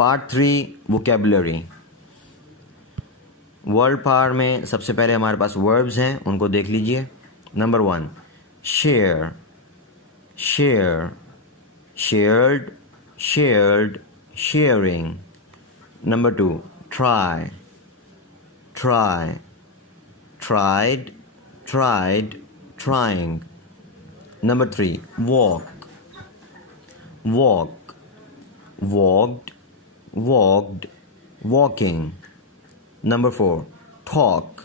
Part 3 vocabulary. Word power में सबसे पहले हमारे पास वर्ब्स हैं, उनको देख लीजिए। Number 1 share, share, shared, shared, sharing. Number 2 try, try, tried, tried, trying. Number 3 walk, walk, walked, walked, walking. Number 4 talk,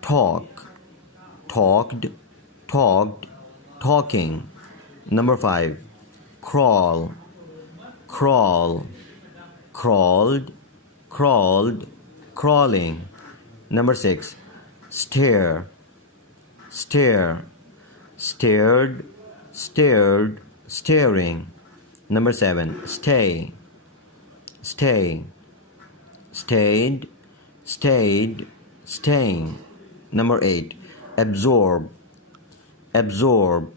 talk, talked, talked, talking. Number 5 crawl, crawl, crawled, crawled, crawling. Number 6 stare, stare, stared, stared, staring. Number 7 stay, stay, stayed, stayed, staying. Number 8 absorb, absorb,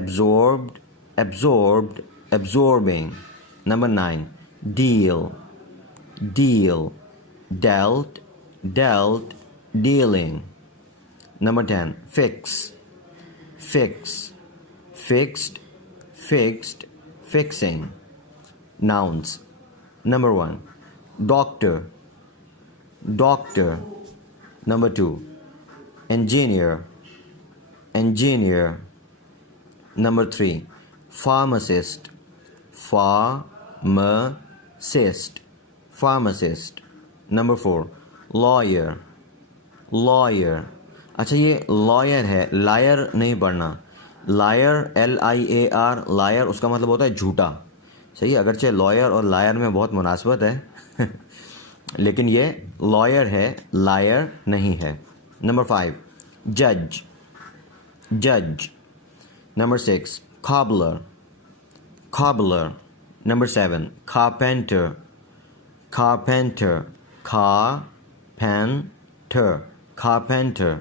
absorbed, absorbed, absorbing. Number 9 deal, deal, dealt, dealt, dealing. Number 10 fix, fix, fixed, fixed, fixing. Nouns. Number 1 doctor, doctor. Number 2 engineer, engineer. Number 3 pharmacist, pharmacist, pharmacist. Number 4 lawyer, lawyer. अच्छा ये lawyer है, lawyer नहीं पढ़ना। Lawyer LIAR, lawyer उसका मतलब होता है झूठा। सही है, अगरचे लॉयर और लायर में बहुत मुनासबत है लेकिन ये लॉयर है, लायर नहीं है। नंबर 5 जज, जज। Number 6 cobbler, cobbler. Number 7 carpenter, carpenter, carpenter, carpenter.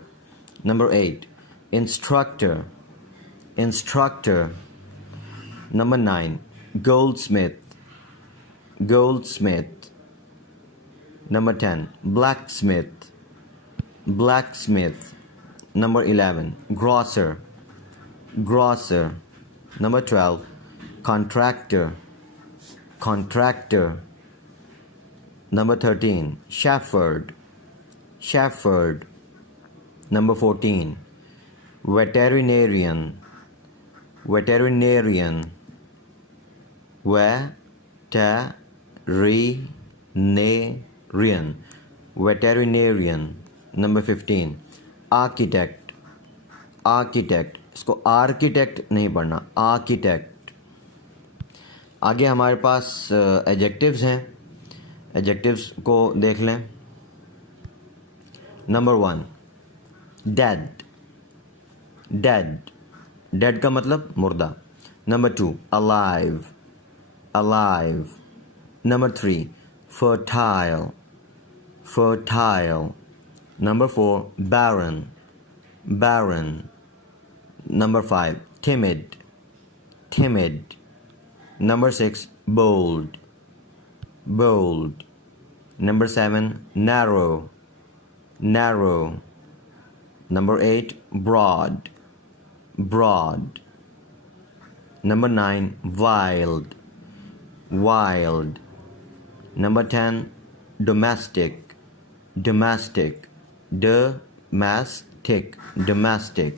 Number 8 instructor, instructor. Number 9 goldsmith, goldsmith. Number 10 blacksmith, blacksmith. Number 11 grocer, grocer. Number 12 contractor, contractor. Number 13 shepherd, shepherd. Number 14 veterinarian, veterinarian, veterinarian, veterinarian. Number 15 architect, architect. इसको architect नहीं पढ़ना, architect. आगे हमारे पास adjectives हैं, adjectives को देख लें। Number 1 dead, dead, dead का मतलब मुर्दा। Number 2 alive, alive. Number 3 fertile, fertile. Number 4 barren, barren. Number 5 timid, timid. Number 6 bold, bold. Number 7 narrow, narrow. Number 8 broad, broad. Number 9 wild, wild. Number 10 domestic, domestic, domestic, domestic.